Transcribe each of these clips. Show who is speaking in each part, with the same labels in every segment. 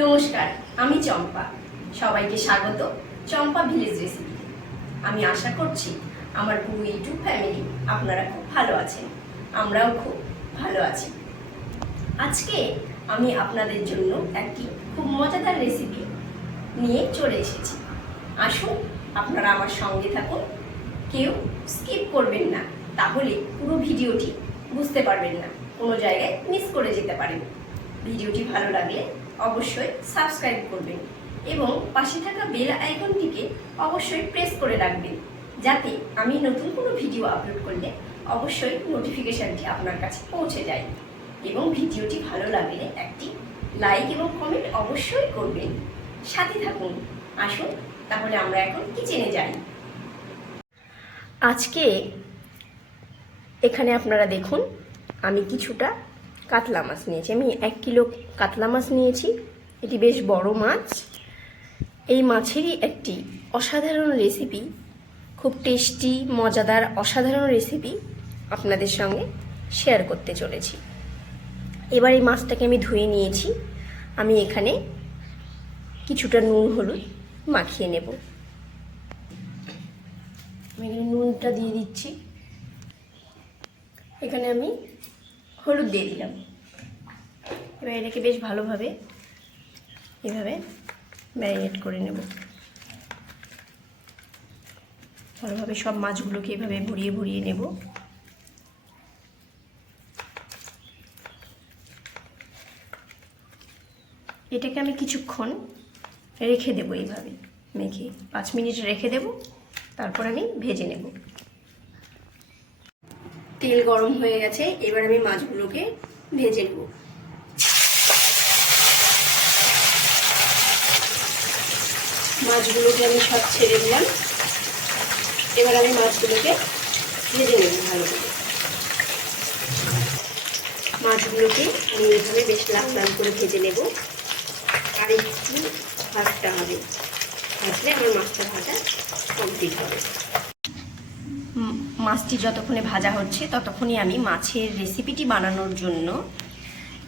Speaker 1: নমস্কার, আমি চম্পা। সবাইকে স্বাগত চম্পা ভিলেজ রেসিপি আমি আশা করছি আমার পুরো ইউটিউব ফ্যামিলি আপনারা খুব ভালো আছেন। আমরাও খুব ভালো আছি। আজকে আমি আপনাদের জন্য একটি খুব মজাদার রেসিপি নিয়ে চলে এসেছি। আসুন আপনারা আমার সঙ্গে থাকুন। কেউ স্কিপ করবেন না, তাহলে পুরো ভিডিওটি বুঝতে পারবেন না। কোনো জায়গায় মিস করে যেতে পারেন। ভিডিওটি ভালো লাগলে অবশ্যই সাবস্ক্রাইব করবেন এবং পাশে থাকা বেল আইকনটিকে অবশ্যই প্রেস করে রাখবেন। যাতে আমি নতুন কোনো ভিডিও আপলোড করলে অবশ্যই নোটিফিকেশানটি আপনার কাছে পৌঁছে যায় এবং ভিডিওটি ভালো লাগলে একটি লাইক এবং কমেন্ট অবশ্যই করবেন। সাথে থাকুন। আসুন, তাহলে আমরা এখন কিচেনে যাই। আজকে এখানে আপনারা দেখুন, আমি কিছুটা কাতলা মাছ নিয়েছি। আমি এক কিলো কাতলা মাছ নিয়েছি। এটি বেশ বড় মাছ। এই মাছেরই একটি অসাধারণ রেসিপি খুব টেস্টি মজাদার, অসাধারণ রেসিপি আপনাদের সঙ্গে শেয়ার করতে চলেছি। এবার এই মাছটাকে আমি ধুয়ে নিয়েছি। আমি এখানে কিছুটা নুন, হলুদ মাখিয়ে নেব। আমি এখানে নুনটা দিয়ে দিচ্ছি। এখানে আমি হলুদ দিয়ে দিলাম। এবার এটাকে বেশ ভালোভাবে এভাবে ম্যারিনেট করে নেব। ভালোভাবে সব মাছগুলোকে এভাবে ভরিয়ে ভরিয়ে নেব। এটাকে আমি কিছুক্ষণ রেখে দেবো এইভাবে, মেখে। পাঁচ মিনিট রেখে দেব, তারপর আমি ভেজে নেব। তেল গরম হয়ে গেছে, এবার আমি মাছগুলোকে ভেজে নেব। মাছগুলোকে আমি সব ছেড়ে দিলাম। এবার আমি মাছগুলোকে ভেজে নেব ভালো করে মাছগুলোকে আমি এইভাবে বেশ লাল লাল করে ভেজে নেব। আর একটু ভাজতে হবে। ভাজলে আমার মাছটা ভাজা কমপ্লিট হবে। মাছটি যতক্ষণে ভাজা হচ্ছে, ততক্ষণে আমি মাছের রেসিপিটি বানানোর জন্য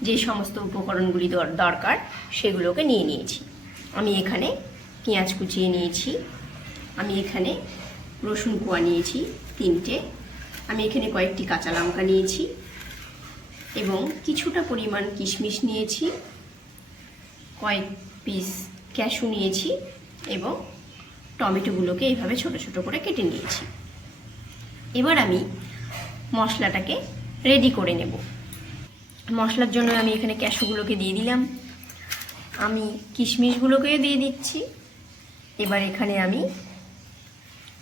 Speaker 1: যে সমস্ত উপকরণগুলি দর- দরকার, সেগুলোকে নিয়ে নিয়েছি। আমি এখানে পেঁয়াজ কুচিয়ে নিয়েছি, আমি এখানে রসুন কুয়া নিয়েছি তিনটে, আমি এখানে কয়েকটি কাঁচা লঙ্কা নিয়েছি এবং কিছুটা পরিমাণ কিশমিশ নিয়েছি, কয়েক পিস ক্যাশু নিয়েছি এবং টমেটোগুলোকে এইভাবে ছোট ছোট করে কেটে নিয়েছি। এবার আমি মশলাটাকে রেডি করে নেব। মশলার জন্য আমি এখানে ক্যাশুগুলোকে দিয়ে দিলাম। আমি কিশমিশগুলোকেও দিয়ে দিচ্ছি। এবার এখানে আমি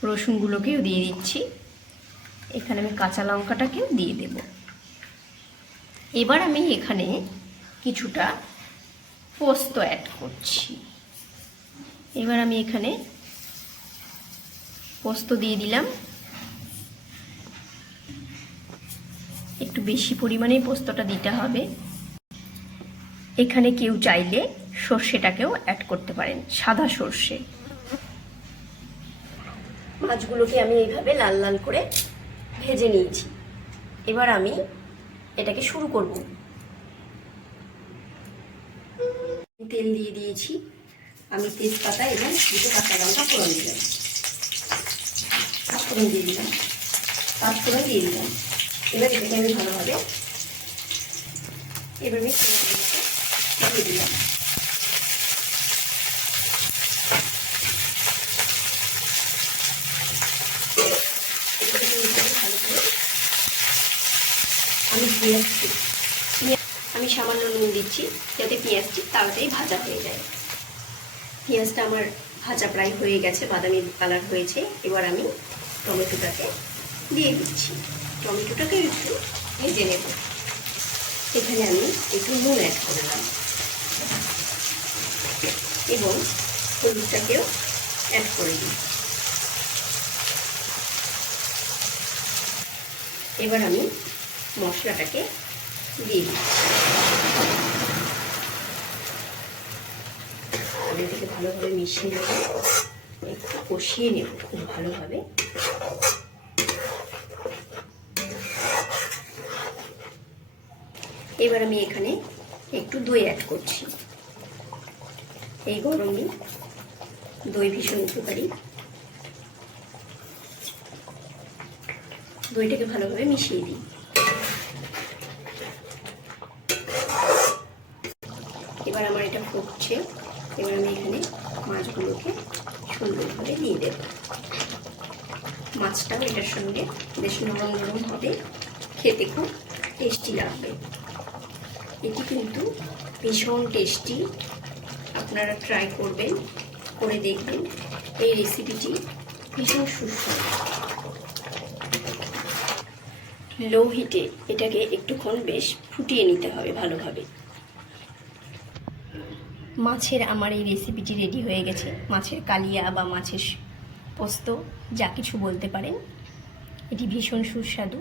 Speaker 1: রসুনগুলোকেও দিয়ে দিচ্ছি। এখানে আমি কাঁচা লঙ্কাটাকেও দিয়ে দেব। এবার আমি এখানে কিছুটা পোস্ত অ্যাড করছি। এবার আমি এখানে পোস্ত দিয়ে দিলাম। বেশি পরিমাণেই পোস্তটা দিতে হবে। এখানে কেউ চাইলে সর্ষেটাকেও অ্যাড করতে পারেন, সাদা সর্ষে। মাছগুলোকে আমি এইভাবে লাল লাল করে ভেজে নিয়েছি। এবার আমি এটাকে শুরু করব। তেল দিয়ে দিয়েছি। আমি তেজপাতা এবং দুটো কাঁচা লঙ্কা ফোড়ন দিলাম। পাঁচফোড়ন দিয়ে দিলাম। পাঁচফোড়ন দিয়ে দিলাম। এবার এটাকে আমি ভালোভাবে এবার আমি দিলাম। আমি আমি সামান্য নুন দিচ্ছি, যাতে পেঁয়াজটি তাড়াতাড়ি ভাজা হয়ে যায়। পেঁয়াজটা আমার ভাজা প্রায় হয়ে গেছে, বাদামি কালার হয়েছে। এবার আমি টমেটোটাকে দিয়ে দিচ্ছি। টমেটোটাকে একটু ভেজে নেব। এখানে আমি একটু নুন অ্যাড করে করলাম এবং হলুদটাকেও অ্যাড করে দিই এবার আমি মশলাটাকে দিয়ে এটাকে ভালোভাবে মিশিয়ে নেব একটু কষিয়ে নেব, খুব ভালোভাবে। এবার আমি এখানে একটু দই অ্যাড করছি। এই গরমে দই ভীষণ উপকারী। দইটাকে ভালোভাবে মিশিয়ে দিই। এবার আমার এটা ফুটছে। এবার আমি এখানে মাছগুলোকে সুন্দরভাবে দিয়ে দেব। মাছটাও এটার সঙ্গে বেশ নরম নরম হবে। খেতে খুব টেস্টি লাগবে। এটি কিন্তু ভীষণ টেস্টি। আপনারা ট্রাই করবেন, করে দেখবেন। এই রেসিপিটি ভীষণ সুস্বাদু। লো হিটে এটাকে একটুক্ষণ বেশ ফুটিয়ে নিতে হবে ভালোভাবে। মাছের আমার এই রেসিপিটি রেডি হয়ে গেছে। মাছের কালিয়া বা মাছের পোস্ত, যা কিছু বলতে পারেন, এটি ভীষণ সুস্বাদু।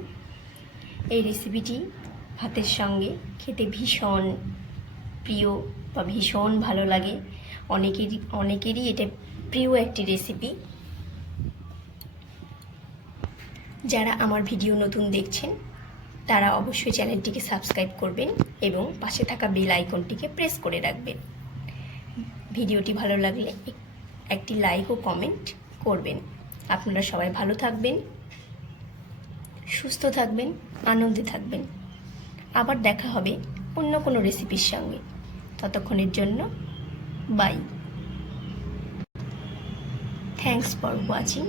Speaker 1: এই রেসিপিটি ভাতের সঙ্গে খেতে ভীষণ প্রিয় বা ভীষণ ভালো লাগে। অনেকেরই অনেকেরই এটা প্রিয় একটি রেসিপি যারা আমার ভিডিও নতুন দেখছেন, তারা অবশ্যই চ্যানেলটিকে সাবস্ক্রাইব করবেন এবং পাশে থাকা বেল আইকনটিকে প্রেস করে রাখবেন। ভিডিওটি ভালো লাগলে এক- একটি লাইক ও কমেন্ট করবেন। আপনারা সবাই ভালো থাকবেন, সুস্থ থাকবেন, আনন্দে থাকবেন। আবার দেখা হবে অন্য কোনো রেসিপির সঙ্গে। ততক্ষণের জন্য bye thanks for watching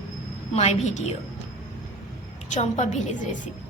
Speaker 1: my video Champa village recipe